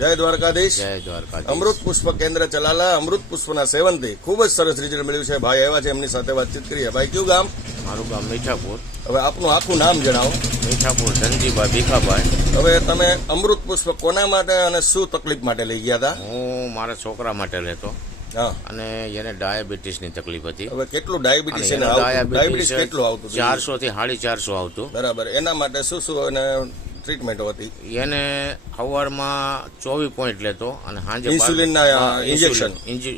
જય દ્વારકાધીશ. જય દ્વારકા અમૃત પુષ્પ કેન્દ્ર ચલાલા અમૃત પુષ્પના સેવનથી ખૂબ જ સરસ રિઝલ્ટ મળ્યું છે. ભાઈ આવ્યા છે એમની સાથે વાતચીત કરીએ. ભાઈ કયું ગામ? મારું ગામ મીઠાપુર. હવે આપનું આખું નામ જણાવો. મીઠાપુર ધનજીભાઈ ભીખાભાઈ. હવે તમે અમૃત પુષ્પ કોના માટે અને શું તકલીફ માટે લઈ ગયા હતા? હું મારા છોકરા માટે લેતો. હા. અને એને ડાયાબિટીસની તકલીફ હતી. હવે કેટલું ડાયાબિટીસ ડાયાબિટીસ કેટલું આવતું? ચારસો થી સાડી ચારસો આવતું. બરાબર. એના માટે શું શું ટ્રીટમેન્ટ હતી. એને સવારમાં ચોવીસ પોઈન્ટ લેતો અને સાંજે ઇન્સ્યુલિનના, ઇન્જેક્શન.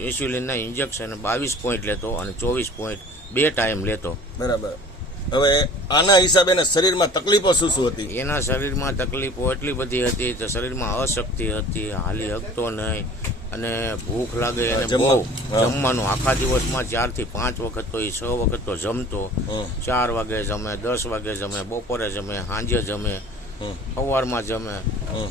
ઇન્સ્યુલિનના ઇન્જેક્શન બાવીસ પોઈન્ટ લેતો અને ચોવીસ પોઈન્ટ બે ટાઈમ લેતો. બરાબર. હવે આના હિસાબે એના શરીરમાં તકલીફો શું શું હતી? એના શરીરમાં તકલીફો એટલી બધી હતી તો શરીરમાં અશક્તિ હતી હાલી હકતો નહીં અને ભૂખ લાગે અને બહુ. જમવાનું આખા દિવસમાં ચારથી પાંચ વખત તો એ છ વખત તો જમતો. ચાર વાગે જમે દસ વાગે જમે બપોરે જમે સાંજે જમે. સવારમાં જમે.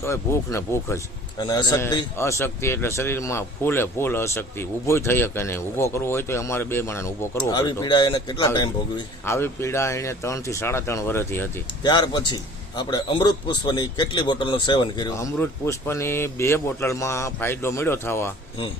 તો ભૂખ ને ભૂખ જ. અને અશક્તિ? અશક્તિ એટલે શરીરમાં ફૂલે ફૂલ અશક્તિ. ઊભો થઈ શકે નહીં? ઊભો કરવો હોય તો અમારે બે માણસ ઊભો કરવો આવી પીડા એને કેટલા ટાઈમ ભોગવી? આવી પીડા એને ત્રણથી સાડા ત્રણ વર્ષથી હતી. ત્યાર પછી? આપણે અમૃત પુષ્પની કેટલી બોટલનું સેવન કર્યું? અમૃત પુષ્પની બે બોટલમાં ફાયદો મળ્યો થવા.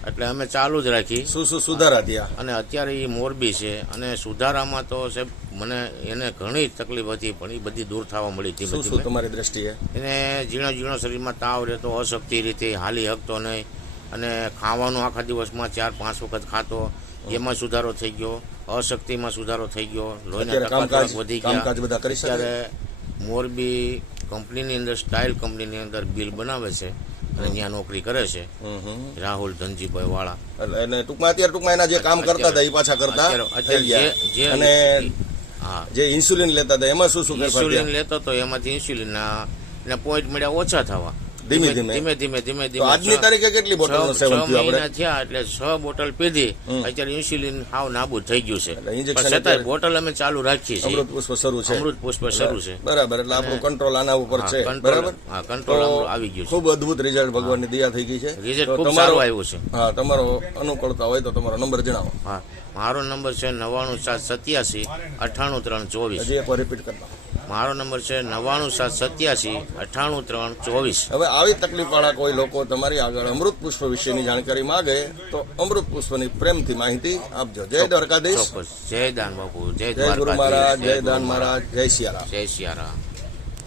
એટલે અમે ચાલુ જ રાખી. શું શું સુધારા થયા? અને અત્યારે એ મોરબી છે. અને સુધારામાં તો સાહેબ મને એને ઘણી તકલીફ હતી પણ એ બધી દૂર થવા મળી હતી શું શું તમારી દ્રષ્ટિએ? એને ઝીણો ઝીણો શરીરમાં તાવ રહેતો અશક્તિ રીતે હાલી હકતો નહીં. અને ખાવાનું આખા દિવસમાં ચાર પાંચ વખત ખાતો. એમાં સુધારો થઈ ગયો. અશક્તિમાં સુધારો થઈ ગયો. લોહીના વધી ગયા. બધા અત્યારે મોરબી કંપનીની અંદર સ્ટાઇલ કંપનીની અંદર બિલ બનાવે છે અને ત્યાં નોકરી કરે છે. રાહુલ ધનજીભાઈ વાળા એટલે એને ટૂંકમાં અત્યારે ટૂંકમાં એના જે કામ કરતા હતા એ પાછા કરતા થઈ ગયા. જે- જે અને હા. જે ઇન્સ્યુલિન લેતા હતા એમાં શું શું ઇન્સ્યુલિન? લેતો તો એમાંથી ઇન્સ્યુલિન ના પોઈન્ટ મળ્યા ઓછા થવા. ધીમે ધીમે. ધીમે. ધીમે ધીમે ધીમે આજની છ- તારીખે કેટલી બોટલ સેવન થયું આપણે? થયા એટલે છ બોટલ પીધી. અત્યારે ઇન્સ્યુલિન હાવ નાબૂદ થઈ ગયું છે. અત્યારે- બોટલ અમે ચાલુ રાખીએ છે અમૃત પુષ્પ શરૂ છે. અમૃત પુષ્પ શરૂ છે. બરાબર એટલે આપણું કંટ્રોલ આના ઉપર છે. બરાબર? હા, કંટ્રોલ આવી ગયું છે. ખૂબ અદ્ભુત રિઝલ્ટ ભગવાનની દયા થઈ ગઈ છે. રિઝલ્ટ ખૂબ સારું આવ્યું છે. હા તમારો અનુકૂળતા હોય તો તમારો નંબર જણાવો. હા મારો નંબર છે નવ્વાણું સાત સત્યાસી અઠ્ઠાણું ત્રણ ચોવીસ. હજી એક રિપીટ કરતા મારો નંબર છે નવ્વાણું સાત સત્યાસી અઠ્ઠાણું ત્રણ ચોવીસ. હવે આવી તકલીફ વાળા કોઈ લોકો તમારી આગળ અમૃત પુષ્પ વિશેની જાણકારી માંગે તો અમૃત પુષ્પની પ્રેમથી માહિતી આપજો. જય દ્વારકાધીશ. જય દાન બાપુ જય જય ગુરુ મહારાજ જય દાન મહારાજ. જય સિયારામ જય સિયારામ